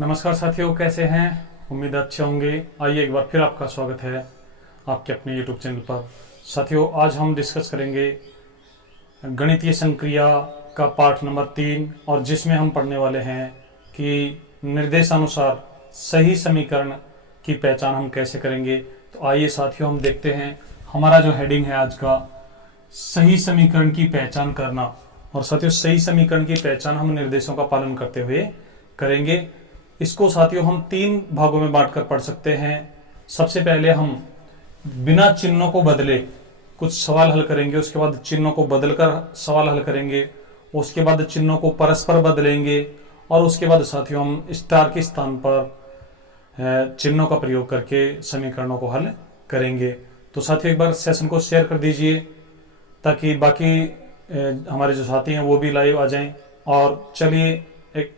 नमस्कार साथियों, कैसे हैं? उम्मीद अच्छे होंगे। आइए एक बार फिर आपका स्वागत है आपके अपने YouTube चैनल पर। साथियों, आज हम डिस्कस करेंगे गणितीय संक्रिया का पाठ नंबर 3 और जिसमें हम पढ़ने वाले हैं कि निर्देशानुसार सही समीकरण की पहचान हम कैसे करेंगे। तो आइए साथियों, हम देखते हैं। हमारा जो हेडिंग है आज का, सही समीकरण की पहचान करना। और साथियों, सही समीकरण की पहचान हम निर्देशों का पालन करते हुए करेंगे। इसको साथियों हम 3 भागों में बांटकर पढ़ सकते हैं। सबसे पहले हम बिना चिन्हों को बदले कुछ सवाल हल करेंगे, उसके बाद चिन्हों को बदलकर सवाल हल करेंगे, उसके बाद चिन्हों को परस्पर बदलेंगे और उसके बाद साथियों हम स्टार के स्थान पर चिन्हों का प्रयोग करके समीकरणों को हल करेंगे। तो साथियों, एक बार सेशन को शेयर कर दीजिए ताकि बाकी हमारे जो साथी हैं वो भी लाइव आ जाएं। और चलिए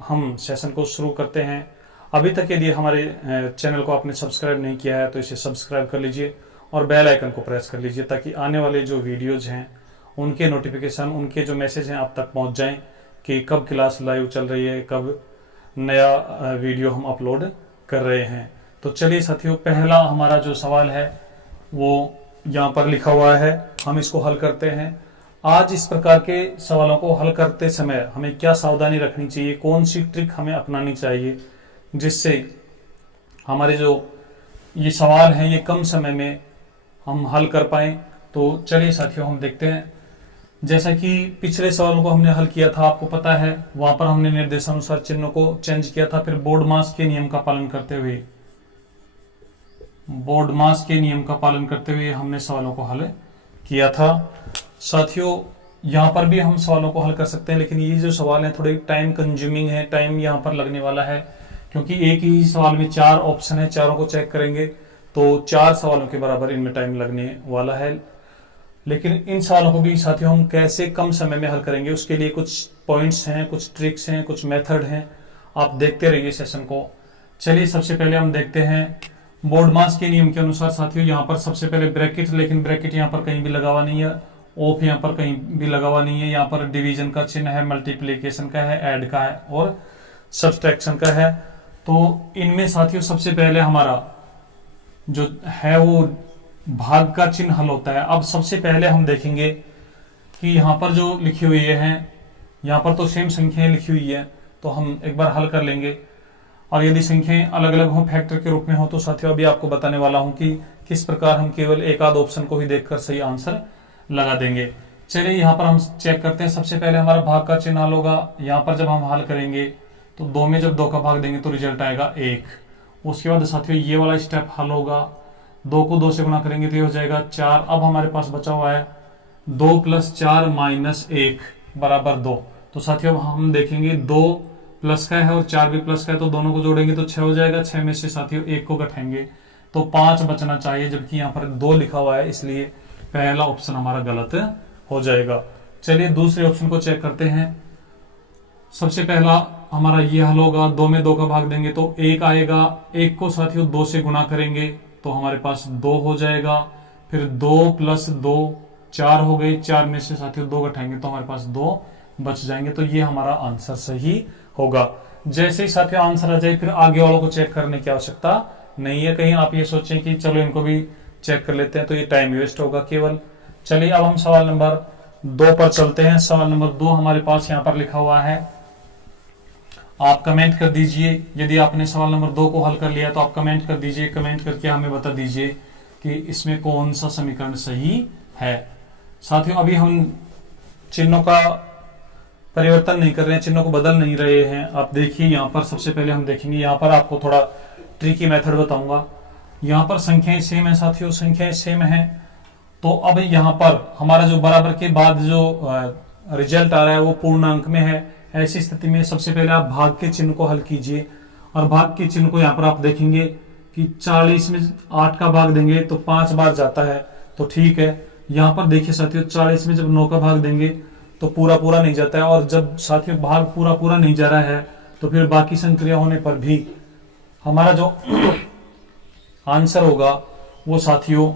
हम सेशन को शुरू करते हैं। अभी तक यदि हमारे चैनल को आपने सब्सक्राइब नहीं किया है तो इसे सब्सक्राइब कर लीजिए और बेल आइकन को प्रेस कर लीजिए ताकि आने वाले जो वीडियोज हैं उनके नोटिफिकेशन, उनके जो मैसेज हैं आप तक पहुंच जाएं कि कब क्लास लाइव चल रही है, कब नया वीडियो हम अपलोड कर रहे हैं। तो चलिए साथियों, पहला हमारा जो सवाल है वो यहाँ पर लिखा हुआ है, हम इसको हल करते हैं। आज इस प्रकार के सवालों को हल करते समय हमें क्या सावधानी रखनी चाहिए, कौन सी ट्रिक हमें अपनानी चाहिए जिससे हमारे जो ये सवाल हैं ये कम समय में हम हल कर पाए। तो चलिए साथियों, हम देखते हैं। जैसा कि पिछले सवालों को हमने हल किया था, आपको पता है, वहां पर हमने निर्देशानुसार चिन्हों को चेंज किया था। फिर बोर्डमास के नियम का पालन करते हुए हमने सवालों को हल किया था। साथियों, यहाँ पर भी हम सवालों को हल कर सकते हैं, लेकिन ये जो सवाल है थोड़े टाइम कंज्यूमिंग है, टाइम यहाँ पर लगने वाला है क्योंकि एक ही सवाल में 4 ऑप्शन है, चारों को चेक करेंगे तो 4 सवालों के बराबर इनमें टाइम लगने वाला है। लेकिन इन सवालों को भी साथियों हम कैसे कम समय में हल करेंगे उसके लिए कुछ पॉइंट्स हैं, कुछ ट्रिक्स हैं, कुछ मेथड हैं। आप देखते रहिए सेशन को। चलिए सबसे पहले हम देखते हैं बोर्डमास के नियम के अनुसार। साथियों, यहाँ पर सबसे पहले ब्रैकेट, लेकिन ब्रैकेट यहाँ पर कहीं भी लगा हुआ नहीं है, ऑफ यहाँ पर कहीं भी लगा हुआ नहीं है। यहाँ पर डिवीजन का चिन्ह है, मल्टीप्लीकेशन का है, ऐड का है और सब्सट्रैक्शन का है। तो इनमें साथियों सबसे पहले हमारा जो है वो भाग का चिन्ह हल होता है। अब सबसे पहले हम देखेंगे कि यहाँ पर जो लिखी हुई है, यहाँ पर तो सेम संख्याएं लिखी हुई है, तो हम एक बार हल कर लेंगे। और यदि संख्याएं अलग अलग हो, फैक्टर के रूप में हो, तो साथियों अभी आपको बताने वाला हूं कि किस प्रकार हम केवल एक आध ऑप्शन को ही देखकर सही आंसर लगा देंगे। चलिए यहाँ पर हम चेक करते हैं। सबसे पहले हमारा भाग का चिन्ह हल होगा। यहाँ पर जब हम हल करेंगे तो 2 में जब 2 का भाग देंगे तो रिजल्ट आएगा 1। उसके बाद साथियों ये वाला स्टेप हल होगा। 2 को 2 से गुणा करेंगे तो ये हो जाएगा 4। अब हमारे पास बचा हुआ है 2 + 4 - 1 बराबर 2। तो साथियों हम देखेंगे 2 प्लस का है और 4 भी प्लस का है, तो दोनों को जोड़ेंगे तो 6 हो जाएगा। 6 में से साथियों 1 को घटाएंगे तो 5 बचना चाहिए, जबकि यहाँ पर 2 लिखा हुआ है, इसलिए पहला ऑप्शन हमारा गलत हो जाएगा। चलिए दूसरे ऑप्शन को चेक करते हैं। सबसे पहला हमारा ये हल होगा। 2 में 2 का भाग देंगे तो 1 आएगा। 1 को साथियों 2 से गुणा करेंगे तो हमारे पास 2 हो जाएगा। फिर 2 + 2 4 हो गई। 4 में से साथियों 2 घटाएंगे तो हमारे पास 2 बच जाएंगे। तो ये हमारा आंसर सही होगा। जैसे ही साथियों आंसर आ जाए फिर आगे वालों को चेक करने की आवश्यकता नहीं है। कहीं आप ये सोचें कि चलो इनको भी चेक कर लेते हैं तो ये टाइम वेस्ट होगा केवल। चलिए अब हम सवाल नंबर 2 पर चलते हैं। सवाल नंबर 2 हमारे पास यहाँ पर लिखा हुआ है। आप कमेंट कर दीजिए यदि आपने सवाल नंबर 2 को हल कर लिया, तो आप कमेंट कर दीजिए। कमेंट करके हमें बता दीजिए कि इसमें कौन सा समीकरण सही है। साथियों अभी हम चिन्हों का परिवर्तन नहीं कर रहे हैं, चिन्हों को बदल नहीं रहे हैं। आप देखिए यहाँ पर सबसे पहले हम देखेंगे, यहाँ पर आपको थोड़ा ट्रिकी मेथड बताऊंगा। यहाँ पर संख्याएं सेम है साथियों, संख्याएं सेम है। तो अब यहाँ पर हमारा जो बराबर के बाद जो रिजल्ट आ रहा है वो पूर्णांक में है। ऐसी स्थिति में सबसे पहले आप भाग के चिन्ह को हल कीजिए। और भाग के चिन्ह को यहाँ पर आप देखेंगे कि 40 में 8 का भाग देंगे तो 5 बार जाता है, तो ठीक है। यहाँ पर देखिए साथियों 40 में जब 9 का भाग देंगे तो पूरा पूरा नहीं जाता है। और जब साथियों भाग पूरा पूरा नहीं जा रहा है तो फिर बाकी संक्रिया होने पर भी हमारा जो आंसर होगा वो साथियों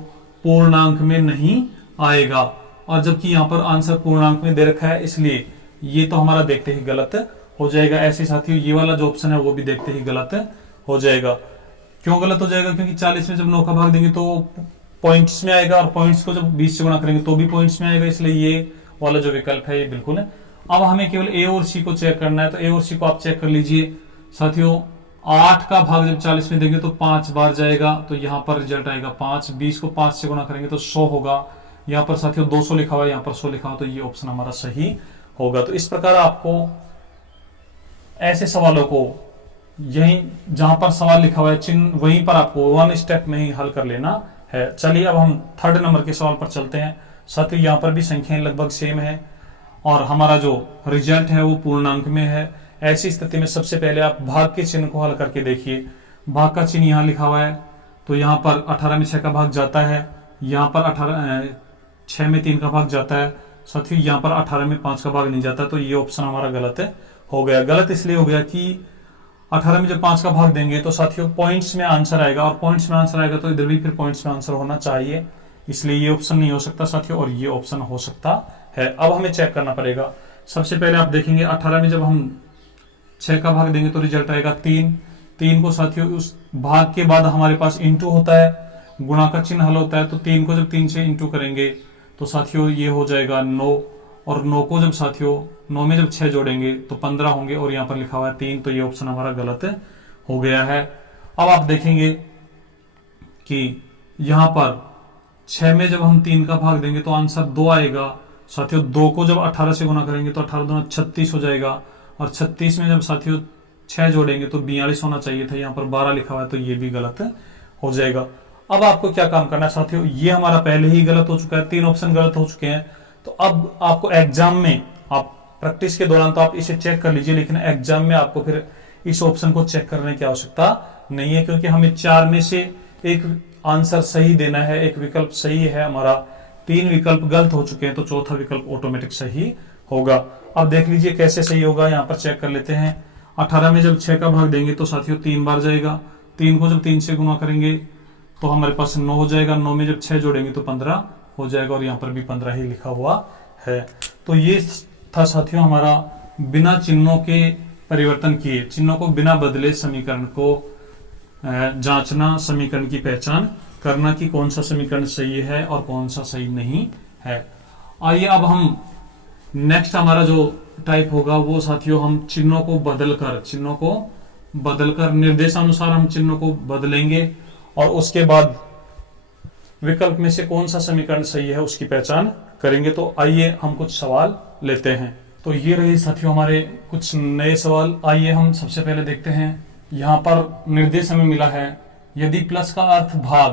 पूर्णांक में नहीं आएगा। और जबकि यहाँ पर आंसर पूर्णांक में दे रखा है, इसलिए ये तो हमारा देखते ही गलत हो जाएगा। ऐसे साथियों ये वाला जो ऑप्शन है वो भी देखते ही गलत हो जाएगा। क्यों गलत हो जाएगा? क्योंकि 40 में जब 9 का भाग देंगे तो पॉइंट्स में आएगा, और पॉइंट्स को जब 20 से गुणा करेंगे तो भी पॉइंट्स में आएगा, इसलिए ये वाला जो विकल्प है ये बिल्कुल है। अब हमें केवल ए और सी को चेक करना है, तो ए और सी को आप चेक कर लीजिए साथियों। 8 का भाग जब 40 में देंगे तो 5 बार जाएगा, तो यहाँ पर रिजल्ट आएगा 5। 20 को 5 से गुणा करेंगे तो 100 होगा। यहाँ पर साथियों 200 लिखा हुआ है, यहाँ पर 100 लिखा हुआ, तो ये ऑप्शन हमारा सही होगा। तो इस प्रकार आपको ऐसे सवालों को यहीं जहां पर सवाल लिखा हुआ है चिन्ह, वहीं पर आपको वन स्टेप में ही हल कर लेना है। चलिए अब हम थर्ड नंबर के सवाल पर चलते हैं। साथियों यहाँ पर भी संख्याएं लगभग सेम है और हमारा जो रिजल्ट है वो पूर्णांक में है। ऐसी स्थिति में सबसे पहले आप भाग के चिन्ह को हल करके देखिए। भाग का चिन्ह यहाँ लिखा हुआ है, तो यहाँ पर 18 में 6 का भाग जाता है, यहाँ पर 6 में 3 का भाग जाता है। साथियों यहाँ पर 18 में 5 का भाग नहीं जाता, तो ये ऑप्शन हमारा गलत हो गया। गलत इसलिए हो गया कि 18 में जब 5 का भाग देंगे तो साथियों पॉइंट्स में आंसर आएगा, और पॉइंट्स में आंसर आएगा तो इधर भी फिर पॉइंट्स में आंसर होना चाहिए, इसलिए ये ऑप्शन नहीं हो सकता साथियों, और ये ऑप्शन हो सकता है। अब हमें चेक करना पड़ेगा। सबसे पहले आप देखेंगे 18 में जब हम 6 का भाग देंगे तो रिजल्ट आएगा 3। 3 को साथियों उस भाग के बाद हमारे पास इंटू होता है, गुणा का चिन्ह हल होता है, तो 3 को जब 3 से इंटू करेंगे तो साथियों ये हो जाएगा 9, और 9 को जब साथियों 9 में जब 6 जोड़ेंगे तो 15 होंगे, और यहाँ पर लिखा हुआ है 3, तो ये ऑप्शन हमारा गलत हो गया है। अब आप देखेंगे कि यहाँ पर 6 में जब हम 3 का भाग देंगे तो आंसर 2 आएगा। साथियों 2 को जब 18 से गुणा करेंगे तो 18 दूना 36 हो जाएगा, और 36 में जब साथियों 6 जोड़ेंगे तो 42 होना चाहिए था, यहाँ पर 12 लिखा हुआ है, तो ये भी गलत हो जाएगा। अब आपको क्या काम करना है साथियों, ये हमारा पहले ही गलत हो चुका है, 3 ऑप्शन गलत हो चुके हैं। तो अब आपको एग्जाम में, आप प्रैक्टिस के दौरान तो आप इसे चेक कर लीजिए, लेकिन एग्जाम में आपको फिर इस ऑप्शन को चेक करने की आवश्यकता नहीं है, क्योंकि हमें 4 में से एक आंसर सही देना है, एक विकल्प सही है हमारा, 3 विकल्प गलत हो चुके हैं, तो चौथा विकल्प ऑटोमेटिक सही होगा। अब देख लीजिए कैसे सही होगा, यहाँ पर चेक कर लेते हैं। 18 में जब 6 का भाग देंगे तो साथियों 3 बार जाएगा, 3 को जब 3 से गुणा करेंगे तो हमारे पास 9 हो जाएगा, 9 में जब 6 जोड़ेंगे तो 15 हो जाएगा, और यहाँ पर भी 15 ही लिखा हुआ है। तो ये था साथियों हमारा बिना चिन्हों के परिवर्तन किए, चिन्हों को बिना बदले समीकरण को जांचना, समीकरण की पहचान करना कि कौन सा समीकरण सही है और कौन सा सही नहीं है। आइए अब हम नेक्स्ट हमारा जो टाइप होगा वो साथियों हम चिन्हों को बदलकर निर्देशानुसार हम चिन्हों को बदलेंगे, और उसके बाद विकल्प में से कौन सा समीकरण सही है उसकी पहचान करेंगे। तो आइए हम कुछ सवाल लेते हैं। तो ये रहे साथियों हमारे कुछ नए सवाल। आइए हम सबसे पहले देखते हैं। यहाँ पर निर्देश हमें मिला है, यदि प्लस का अर्थ भाग,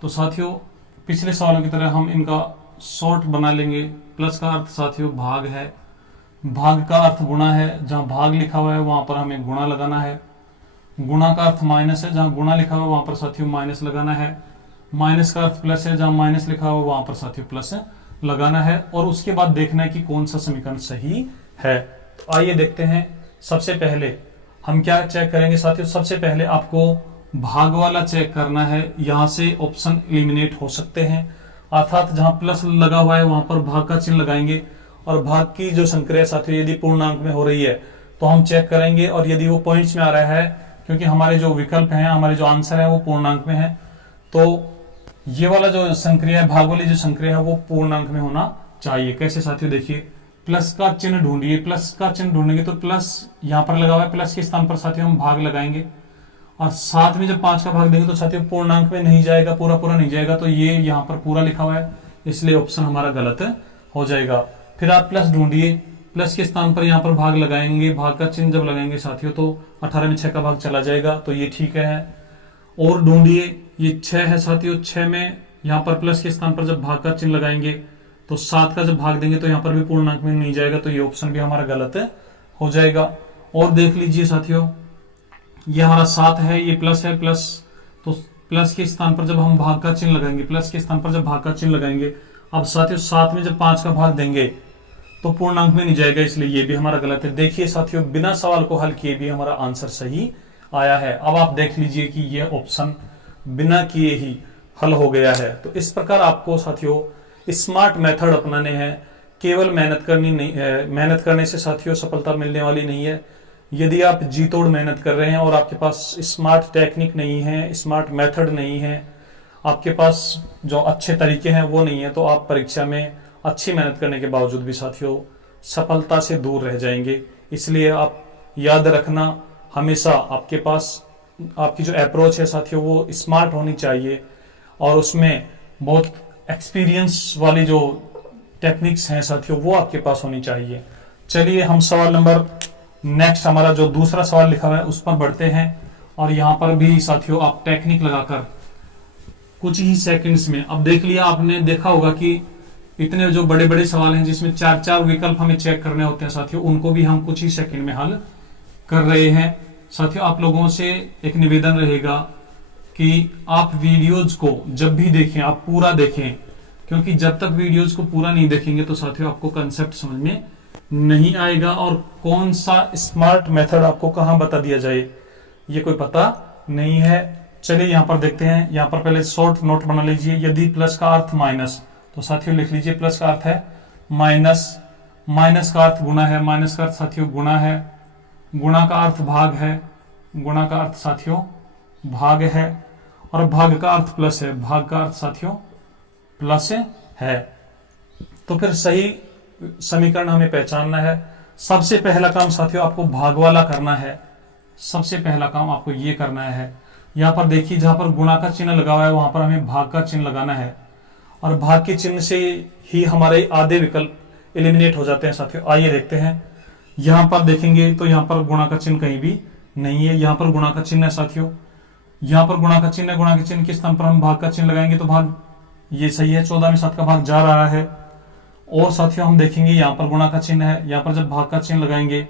तो साथियों पिछले सवालों की तरह हम इनका शॉर्ट बना लेंगे। प्लस का अर्थ साथियों भाग है, भाग का अर्थ गुणा है, जहां भाग लिखा हुआ है वहां पर हमें गुणा लगाना है। गुणा का अर्थ माइनस है, जहां गुणा लिखा हुआ है वहां पर साथियों माइनस लगाना है। माइनस का अर्थ प्लस है, जहां माइनस लिखा हुआ है वहां पर साथियों प्लस लगाना है, और उसके बाद देखना है कि कौन सा समीकरण सही है। तो आइए देखते हैं। सबसे पहले हम क्या चेक करेंगे साथियों, सबसे पहले आपको भाग वाला चेक करना है। यहां से ऑप्शन एलिमिनेट हो सकते हैं, अर्थात जहां प्लस लगा हुआ है वहां पर भाग का चिन्ह लगाएंगे, और भाग की जो संक्रिया साथियों यदि पूर्णांक में हो रही है तो हम चेक करेंगे, और यदि वो पॉइंट्स में आ रहा है, क्योंकि हमारे जो विकल्प हैं, हमारे जो आंसर है वो पूर्णांक में है, तो ये वाला जो संक्रिया है, भाग वाली जो संक्रिया है वो पूर्णांक में होना चाहिए। कैसे साथियों देखिए, प्लस का चिन्ह ढूंढिए, प्लस का चिन्ह ढूंढेंगे तो प्लस यहाँ पर लगा हुआ है, प्लस के स्थान पर साथियों हम भाग लगाएंगे, और साथ में जब 5 का भाग देंगे तो साथियों पूर्णांक में नहीं जाएगा, पूरा नहीं जाएगा, तो ये यहाँ पर पूरा लिखा हुआ है, इसलिए ऑप्शन हमारा गलत हो जाएगा। फिर आप प्लस ढूंढिए, प्लस के स्थान पर यहाँ पर भाग लगाएंगे, भाग का चिन्ह जब लगाएंगे साथियों तो 18 में 6 का भाग चला जाएगा, तो ये ठीक है। और ढूंढिए, ये 6 है साथियों, 6 में यहाँ पर प्लस के स्थान पर जब भाग का चिन्ह लगाएंगे तो 7 का जब भाग देंगे तो यहाँ पर भी पूर्णांक में नहीं जाएगा, तो ये ऑप्शन भी हमारा गलत हो जाएगा। और देख लीजिए साथियों, ये हमारा 7 है, ये प्लस है, प्लस, तो प्लस के स्थान पर जब हम भाग का चिन्ह लगाएंगे, प्लस के स्थान पर जब भाग का चिन्ह लगाएंगे, अब साथियों 7 में जब 5 का भाग देंगे तो पूर्णांक में नहीं जाएगा, इसलिए ये भी हमारा गलत है। देखिए साथियों, बिना सवाल को हल किए भी हमारा आंसर सही आया है। अब आप देख लीजिए कि यह ऑप्शन बिना किए ही हल हो गया है। तो इस प्रकार आपको साथियों स्मार्ट मेथड अपनाने हैं केवल मेहनत करनी नहीं, मेहनत करने से साथियों सफलता मिलने वाली नहीं है। यदि आप जी तोड़ मेहनत कर रहे हैं और आपके पास स्मार्ट टेक्निक नहीं है, स्मार्ट मेथड नहीं है, आपके पास जो अच्छे तरीके हैं वो नहीं है, तो आप परीक्षा में अच्छी मेहनत करने के बावजूद भी साथियों सफलता से दूर रह जाएंगे। इसलिए आप याद रखना, हमेशा आपके पास आपकी जो अप्रोच है साथियों वो स्मार्ट होनी चाहिए और उसमें बहुत एक्सपीरियंस वाली जो टेक्निक्स हैं साथियों वो आपके पास होनी चाहिए। चलिए हम सवाल नंबर नेक्स्ट, हमारा जो दूसरा सवाल लिखा हुआ है उस पर बढ़ते हैं। और यहां पर भी साथियों आप टेक्निक लगाकर कुछ ही सेकंड्स में, अब देख लिया आपने, देखा होगा कि इतने जो बड़े बड़े सवाल हैं जिसमें 4-4 विकल्प हमें चेक करने होते हैं साथियों, उनको भी हम कुछ ही सेकंड में हल कर रहे हैं। साथियों आप लोगों से एक निवेदन रहेगा कि आप वीडियोज को जब भी देखें आप पूरा देखें, क्योंकि जब तक वीडियोज को पूरा नहीं देखेंगे तो साथियों आपको कंसेप्ट समझ में नहीं आएगा और कौन सा स्मार्ट मेथड आपको कहां बता दिया जाए ये कोई पता नहीं है। चलिए यहां पर देखते हैं। यहां पर पहले शॉर्ट नोट बना लीजिए। यदि प्लस का अर्थ माइनस, तो साथियों लिख लीजिए प्लस का अर्थ है माइनस, माइनस का अर्थ गुणा है, माइनस का अर्थ साथियों गुणा है, गुणा का अर्थ भाग है, गुणा का अर्थ साथियों भाग है, और भाग का अर्थ प्लस है, भाग का अर्थ साथियों प्लस है। तो फिर सही समीकरण हमें पहचानना है। सबसे पहला काम साथियों आपको भाग वाला करना है, सबसे पहला काम आपको ये करना है। यहां पर देखिए जहां पर गुणा का चिन्ह लगा हुआ है वहां पर हमें भाग का चिन्ह लगाना है और भाग के चिन्ह से ही हमारे आधे विकल्प एलिमिनेट हो जाते हैं साथियों। आइए देखते हैं। यहां पर देखेंगे तो यहां पर गुणा का चिन्ह कहीं भी नहीं है, यहां पर गुणा का चिन्ह है साथियों, यहां पर गुणा का चिन्ह है। गुणा के चिन्ह के स्थान पर हम भाग का चिन्ह लगाएंगे तो भाग ये सही है, 14 में 7 का भाग जा रहा है। और साथियों हम देखेंगे यहां पर गुणा का चिन्ह है, यहां पर जब भाग का चिन्ह लगाएंगे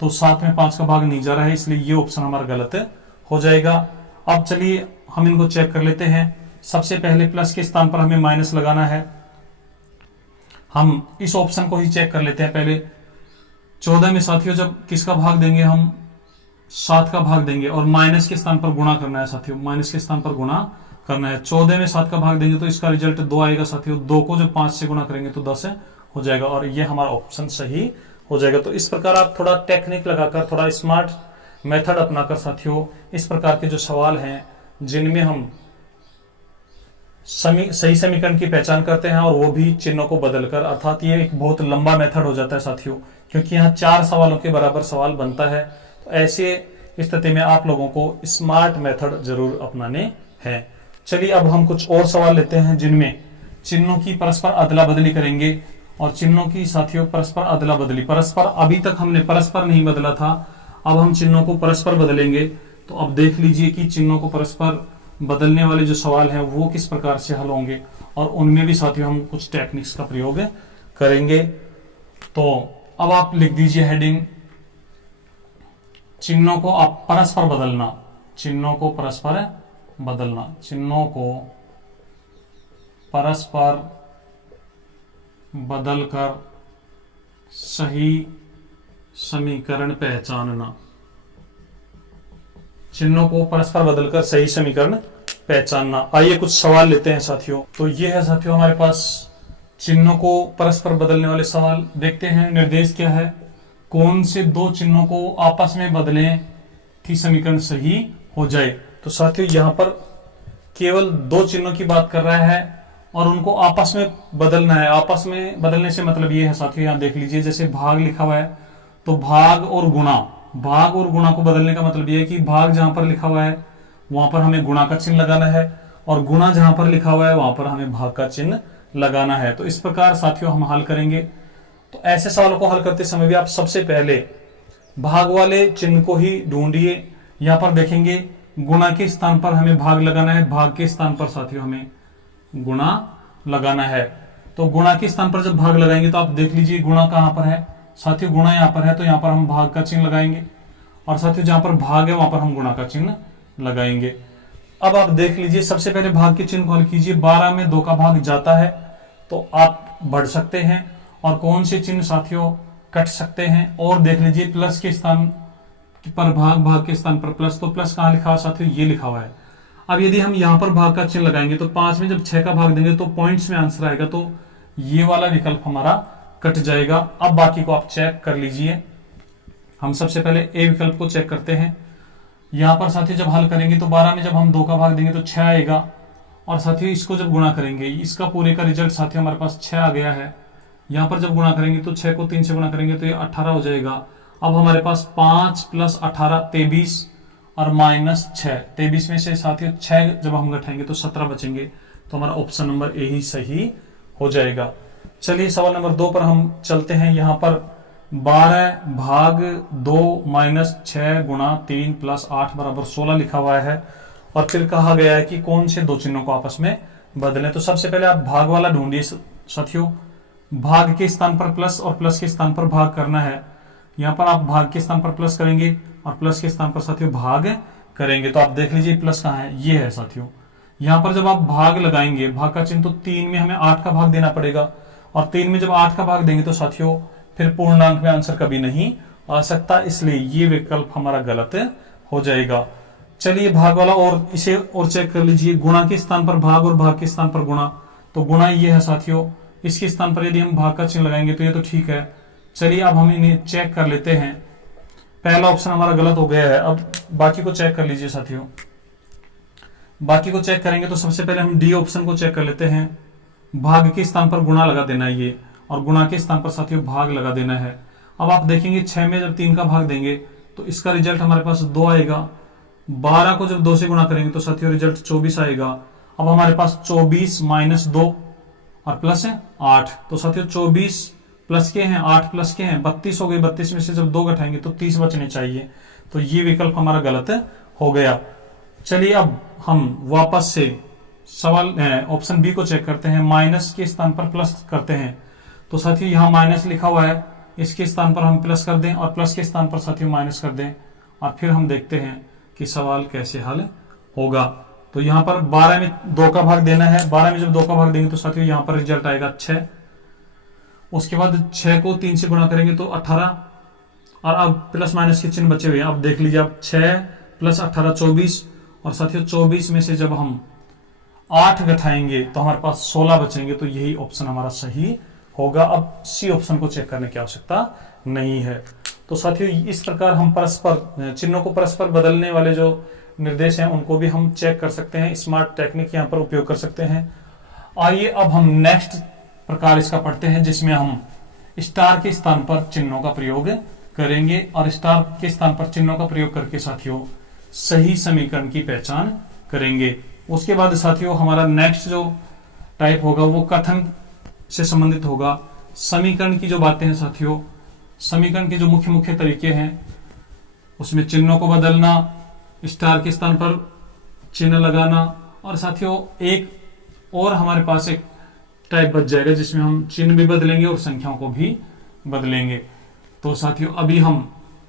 तो 7 में 5 का भाग नहीं जा रहा है, इसलिए ये ऑप्शन हमारा गलत हो जाएगा। अब चलिए हम इनको चेक कर लेते हैं। सबसे पहले प्लस के स्थान पर हमें माइनस लगाना है, हम इस ऑप्शन को ही चेक कर लेते हैं। पहले 14 में साथियों जब किसका भाग देंगे, हम 7 का भाग देंगे और माइनस के स्थान पर गुणा करना है साथियों, माइनस के स्थान पर गुणा करना है। 14 में 7 का भाग देंगे तो इसका रिजल्ट 2 आएगा साथियों, 2 को जब 5 से गुणा करेंगे तो 10 हो जाएगा और ये हमारा ऑप्शन सही हो जाएगा। तो इस प्रकार आप थोड़ा टेक्निक लगाकर, थोड़ा स्मार्ट मेथड अपनाकर साथियों इस प्रकार के जो सवाल हैं जिनमें हम सही समीकरण की पहचान करते हैं और वो भी चिन्हों को बदलकर, अर्थात ये एक बहुत लंबा मेथड हो जाता है साथियों, क्योंकि यहाँ 4 सवालों के बराबर सवाल बनता है। तो ऐसे स्थिति में आप लोगों को स्मार्ट मेथड जरूर अपनाने हैं। चलिए अब हम कुछ और सवाल लेते हैं जिनमें चिन्हों की परस्पर अदला बदली करेंगे और चिन्हों की साथियों परस्पर अदला बदली, परस्पर अभी तक हमने परस्पर नहीं बदला था, अब हम चिन्हों को परस्पर बदलेंगे। तो अब देख लीजिए कि चिन्हों को परस्पर बदलने वाले जो सवाल हैं वो किस प्रकार से हल होंगे और उनमें भी साथियों हम कुछ टेक्निक्स का प्रयोग करेंगे। तो अब आप लिख दीजिए हेडिंग, चिन्हों को आप परस्पर बदलना, चिन्हों को परस्पर बदलना, चिन्हों को परस्पर बदलकर सही समीकरण पहचानना, चिन्हों को परस्पर बदलकर सही समीकरण पहचानना। आइए कुछ सवाल लेते हैं साथियों। तो ये है साथियों हमारे पास चिन्हों को परस्पर बदलने वाले सवाल। देखते हैं निर्देश क्या है, कौन से 2 चिन्हों को आपस में बदलें कि समीकरण सही हो जाए। तो साथियों यहां पर केवल 2 चिन्हों की बात कर रहा है और उनको आपस में बदलना है। आपस में बदलने से मतलब ये है साथियों, यहां देख लीजिए जैसे भाग लिखा हुआ है तो भाग और गुणा, भाग और गुणा को बदलने का मतलब यह है कि भाग जहां पर लिखा हुआ है वहां पर हमें गुणा का चिन्ह लगाना है और गुणा जहां पर लिखा हुआ है वहां पर हमें भाग का चिन्ह लगाना है। तो इस प्रकार साथियों हम हल करेंगे। तो ऐसे सवालों को हल करते समय भी आप सबसे पहले भाग वाले चिन्ह को ही ढूंढिए। यहां पर देखेंगे गुणा के स्थान पर हमें भाग लगाना है, भाग के स्थान पर साथियों हमें गुणा लगाना है। तो गुणा के स्थान पर जब भाग लगाएंगे तो आप देख लीजिए गुणा कहां पर है साथियों, गुणा यहां पर है तो यहां पर हम भाग का चिन्ह लगाएंगे और साथियों जहां पर भाग है वहां पर हम गुणा का चिन्ह लगाएंगे। अब आप देख लीजिए सबसे पहले भाग के चिन्ह को हल कीजिए। 12 में 2 का भाग जाता है तो आप बढ़ सकते हैं और कौन से चिन्ह साथियों कट सकते हैं। और देख लीजिए प्लस के स्थान पर भाग, भाग के स्थान पर प्लस, तो प्लस कहां लिखा हुआ साथियों, ये लिखा हुआ है। अब यदि हम यहां पर भाग का चिन्ह लगाएंगे तो 5 में जब 6 का भाग देंगे तो पॉइंट्स में आंसर आएगा, तो ये वाला विकल्प हमारा कट जाएगा। अब बाकी को आप चेक कर लीजिए। हम सबसे पहले ए विकल्प को चेक करते हैं। यहां पर साथियों जब हल करेंगे तो 12 में जब हम 2 का भाग देंगे तो 6 आएगा, और साथियों इसको जब गुणा करेंगे, इसका पूरे का रिजल्ट साथियों हमारे पास 6 आ गया है। यहां पर जब गुणा करेंगे तो 6 को 3 से गुणा करेंगे तो ये 18 हो जाएगा। अब हमारे पास 5 + 18 23 और -6, 23 में से साथियों 6 जब हम घटाएंगे तो 17 बचेंगे। तो हमारा ऑप्शन नंबर ए ही सही हो जाएगा। चलिए सवाल नंबर 2 पर हम चलते हैं। यहां पर 12 भाग 2 - 6 गुणा 3 + 8 बराबर 16 लिखा हुआ है, और फिर कहा गया है कि कौन से दो चिन्हों को आपस में बदलें। तो सबसे पहले आप भाग वाला ढूंढिए साथियों। भाग के स्थान पर प्लस और प्लस के स्थान पर भाग करना है। यहां पर आप भाग के स्थान पर प्लस करेंगे और प्लस के स्थान पर साथियों भाग करेंगे। तो आप देख लीजिए प्लस कहाँ है, ये है साथियों। यहां पर जब आप भाग लगाएंगे, भाग का चिन्ह, तो 3 में हमें 8 का भाग देना पड़ेगा, और 3 में जब 8 का भाग देंगे तो साथियों फिर पूर्णांक में आंसर कभी नहीं आ सकता, इसलिए ये विकल्प हमारा गलत हो जाएगा। चलिए भाग वाला और इसे और चेक कर लीजिए। गुणा के स्थान पर भाग और भाग के स्थान पर गुणा, तो गुणा ये है साथियों। इसके स्थान पर यदि हम भाग का चिन्ह लगाएंगे तो ये तो ठीक है। चलिए अब हम इन्हें चेक कर लेते हैं। पहला ऑप्शन हमारा गलत हो गया है। अब बाकी को चेक कर लीजिए साथियों। बाकी को चेक करेंगे तो सबसे पहले हम डी ऑप्शन को चेक कर लेते हैं। भाग के स्थान पर गुणा लगा देना है ये, और गुणा के स्थान पर साथियों भाग लगा देना है। अब आप देखेंगे 6 में जब 3 का भाग देंगे तो इसका रिजल्ट हमारे पास 2 आएगा। 12 को जब 2 से गुणा करेंगे तो साथियों रिजल्ट 24 आएगा। अब हमारे पास 24 - 2 और प्लस है 8, तो साथियों 24 प्लस के हैं 8 प्लस के हैं 32 हो गए। 32 में से जब 2 घटाएंगे तो 30 बचने चाहिए, तो ये विकल्प हमारा गलत हो गया। चलिए अब हम वापस से सवाल ऑप्शन बी को चेक करते हैं। माइनस के स्थान पर प्लस करते हैं, तो साथियों यहाँ माइनस लिखा हुआ है, इसके स्थान पर हम प्लस कर दें और प्लस के स्थान पर साथियों माइनस कर दें, और फिर हम देखते हैं कि सवाल कैसे हल होगा। तो यहाँ पर 12 में 2 का भाग देना है। 12 में जब 2 का भाग देंगे तो साथियों यहाँ पर रिजल्ट आएगा 6। उसके बाद 6 को 3 से गुणा करेंगे तो 18, और अब प्लस माइनस के चिन्ह बचे हुए हैं। अब देख लीजिए, अब 6 + 18 24, और साथियों 24 में से जब हम 8 घटाएंगे तो हमारे पास 16 बचेंगे। तो यही ऑप्शन हमारा सही होगा। अब सी ऑप्शन को चेक करने की आवश्यकता नहीं है। तो साथियों इस प्रकार हम परस्पर चिन्हों को परस्पर बदलने वाले जो निर्देश हैं उनको भी हम चेक कर सकते हैं। स्मार्ट टेक्निक यहाँ पर उपयोग कर सकते हैं। आइए अब हम नेक्स्ट प्रकार इसका पढ़ते हैं, जिसमें हम स्टार के स्थान पर चिन्हों का प्रयोग करेंगे, और स्टार के स्थान पर चिन्हों का प्रयोग करके साथियों सही समीकरण की पहचान करेंगे। उसके बाद साथियों हमारा नेक्स्ट जो टाइप होगा वो कथन से संबंधित होगा। समीकरण की जो बातें हैं साथियों, समीकरण के जो मुख्य मुख्य तरीके हैं उसमें चिन्हों को बदलना, स्टार के स्थान पर चिन्ह लगाना, और साथियों एक और हमारे पास एक टाइप बच जाएगा जिसमें हम चिन्ह भी बदलेंगे और संख्याओं को भी बदलेंगे। तो साथियों अभी हम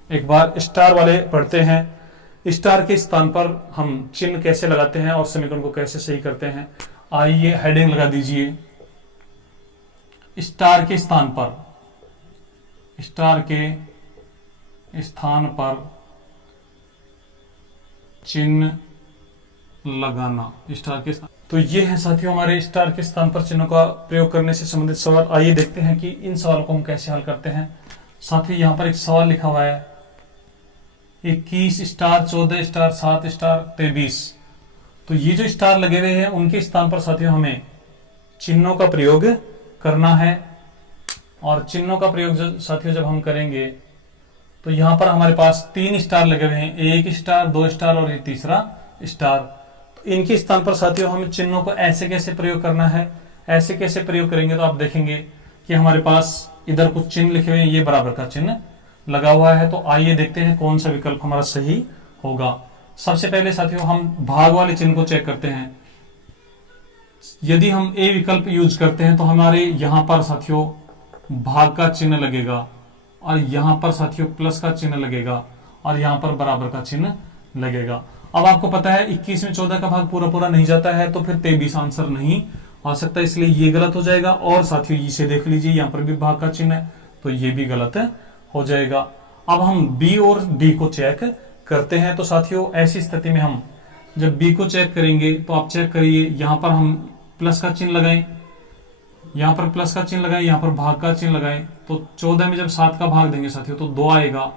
एक बार स्टार वाले पढ़ते हैं। स्टार के स्थान पर हम चिन्ह कैसे लगाते हैं और समीकरण को कैसे सही करते हैं। आइए हेडिंग लगा दीजिए। स्टार के स्थान पर, स्टार के स्थान पर चिन्ह लगाना, स्टार के स्थान। तो ये है साथियों हमारे स्टार के स्थान पर चिन्हों का प्रयोग करने से संबंधित सवाल। आइए देखते हैं कि इन सवालों को हम कैसे हल करते हैं। साथियों यहां पर एक सवाल लिखा हुआ है 21 स्टार 14 स्टार 7 स्टार 23। तो ये जो स्टार लगे हुए हैं उनके स्थान पर साथियों हमें चिन्हों का प्रयोग करना है, और चिन्हों का प्रयोग साथियों जब हम करेंगे तो यहां पर हमारे पास 3 स्टार लगे हुए हैं, 1 स्टार 2 स्टार और ये तीसरा स्टार। तो इनके स्थान पर साथियों हमें चिन्हों को ऐसे कैसे प्रयोग करना है। ऐसे कैसे प्रयोग करेंगे तो आप देखेंगे कि हमारे पास इधर कुछ चिन्ह लिखे हुए हैं, ये बराबर का चिन्ह लगा हुआ है। तो आइए देखते हैं कौन सा विकल्प हमारा सही होगा। सबसे पहले साथियों हम भाग वाले चिन्ह को चेक करते हैं। यदि हम ए विकल्प यूज करते हैं तो हमारे यहां पर साथियों भाग का चिन्ह लगेगा, और यहां पर साथियों प्लस का चिन्ह लगेगा, और यहां पर बराबर का चिन्ह लगेगा। अब आपको पता है 21 में 14 का भाग पूरा पूरा नहीं जाता है, तो फिर 23 आंसर नहीं आ सकता, इसलिए ये गलत हो जाएगा। और साथियों इसे देख लीजिए, यहां पर भी भाग का चिन्ह है, तो ये भी गलत हो जाएगा। अब हम बी और डी को चेक करते हैं। तो साथियों ऐसी स्थिति में हम जब बी को चेक करेंगे तो आप चेक करिए, यहां पर हम प्लस का चिन्ह लगाएं, यहाँ पर प्लस का चिन्ह लगाएं, यहाँ पर भाग का चिन्ह लगाएं, तो 14 में जब 7 का भाग देंगे साथियों तो 2 आएगा,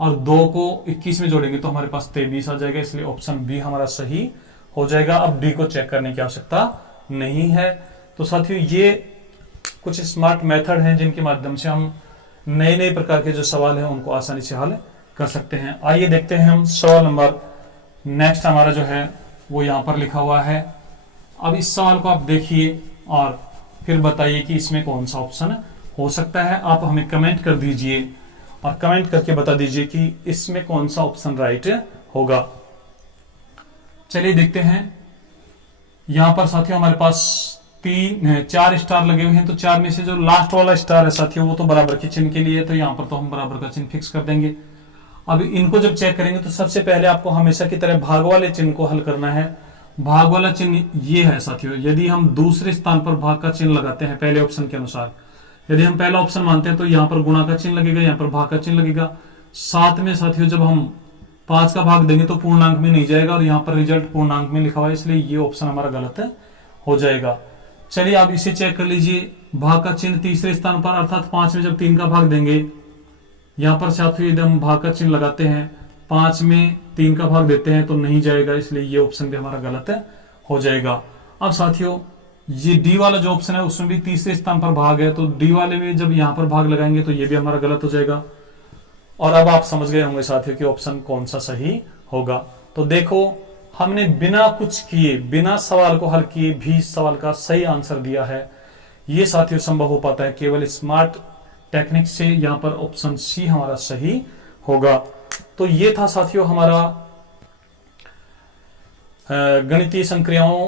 और 2 को 21 में जोड़ेंगे तो हमारे पास 23 आ जाएगा, इसलिए ऑप्शन बी हमारा सही हो जाएगा। अब डी को चेक करने की आवश्यकता नहीं है। तो साथियों ये कुछ स्मार्ट मेथड हैं जिनके माध्यम से हम नए नए प्रकार के जो सवाल हैं उनको आसानी से हल कर सकते हैं। आइए देखते हैं हम सवाल नंबर नेक्स्ट हमारा जो है वो यहाँ पर लिखा हुआ है। अब इस सवाल को आप देखिए और फिर बताइए कि इसमें कौन सा ऑप्शन हो सकता है। आप हमें कमेंट कर दीजिए और कमेंट करके बता दीजिए कि इसमें कौन सा ऑप्शन राइट होगा। चलिए देखते हैं। यहां पर साथियों हमारे पास 4 स्टार लगे हुए हैं, तो 4 में से जो लास्ट वाला स्टार है साथियों वो तो बराबर के चिन्ह के लिए, तो यहां पर तो हम बराबर का चिन्ह फिक्स कर देंगे। अब इनको जब चेक करेंगे तो सबसे पहले आपको हमेशा की तरह भाग वाले चिन्ह को हल करना है। भाग वाला चिन्ह ये है साथियों, यदि हम दूसरे स्थान पर भाग का चिन्ह लगाते हैं पहले ऑप्शन के अनुसार, यदि हम पहला ऑप्शन मानते हैं तो यहाँ पर गुणा का चिन्ह लगेगा, यहाँ पर भाग का चिन्ह लगेगा। साथ में साथियों जब हम 5 का भाग देंगे तो पूर्णांक में नहीं जाएगा, और यहाँ पर रिजल्ट पूर्णांक में लिखा हुआ है, इसलिए ये ऑप्शन हमारा गलत हो जाएगा। चलिए आप इसे चेक कर लीजिए। भाग का चिन्ह तीसरे स्थान पर, अर्थात 5 में जब 3 का भाग देंगे, यहाँ पर साथियों यदि हम भाग का चिन्ह लगाते हैं, 5 में 3 का भाग देते हैं तो नहीं जाएगा, इसलिए ये ऑप्शन भी हमारा गलत हो जाएगा। अब साथियों ये डी वाला जो ऑप्शन है उसमें भी तीसरे स्थान पर भाग है, तो डी वाले में जब यहाँ पर भाग लगाएंगे तो ये भी हमारा गलत हो जाएगा। और अब आप समझ गए होंगे साथियों कि ऑप्शन कौन सा सही होगा। तो देखो हमने बिना कुछ किए, बिना सवाल को हल किए भी इस सवाल का सही आंसर दिया है। ये साथियों संभव हो पाता है केवल स्मार्ट टेक्निक से। यहाँ पर ऑप्शन सी हमारा सही होगा। तो ये था साथियों हमारा गणितीय संक्रियाओं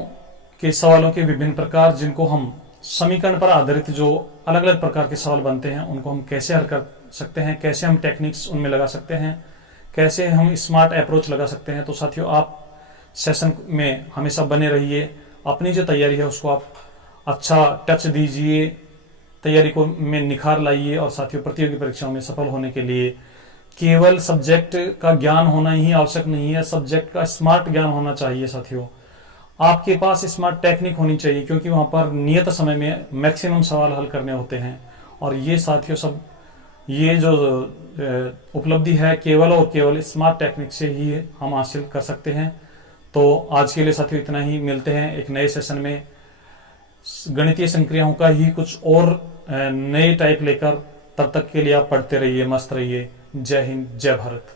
के सवालों के विभिन्न प्रकार, जिनको हम समीकरण पर आधारित जो अलग अलग प्रकार के सवाल बनते हैं उनको हम कैसे हल कर सकते हैं, कैसे हम टेक्निक्स उनमें लगा सकते हैं, कैसे हम स्मार्ट अप्रोच लगा सकते हैं। तो साथियों आप सेशन में हमेशा बने रहिए, अपनी जो तैयारी है उसको आप अच्छा टच दीजिए, तैयारी को में निखार लाइए, और साथियों प्रतियोगी परीक्षाओं में सफल होने के लिए केवल सब्जेक्ट का ज्ञान होना ही आवश्यक नहीं है, सब्जेक्ट का स्मार्ट ज्ञान होना चाहिए साथियों। आपके पास स्मार्ट टेक्निक होनी चाहिए, क्योंकि वहां पर नियत समय में मैक्सिमम सवाल हल करने होते हैं। और ये साथियों सब ये जो उपलब्धि है केवल और केवल स्मार्ट टेक्निक से ही हम हासिल कर सकते हैं। तो आज के लिए साथियों इतना ही। मिलते हैं एक नए सेशन में गणितीय संक्रियाओं का ही कुछ और नए टाइप लेकर। तब तक के लिए आप पढ़ते रहिए, मस्त रहिए। जय हिंद, जय भारत।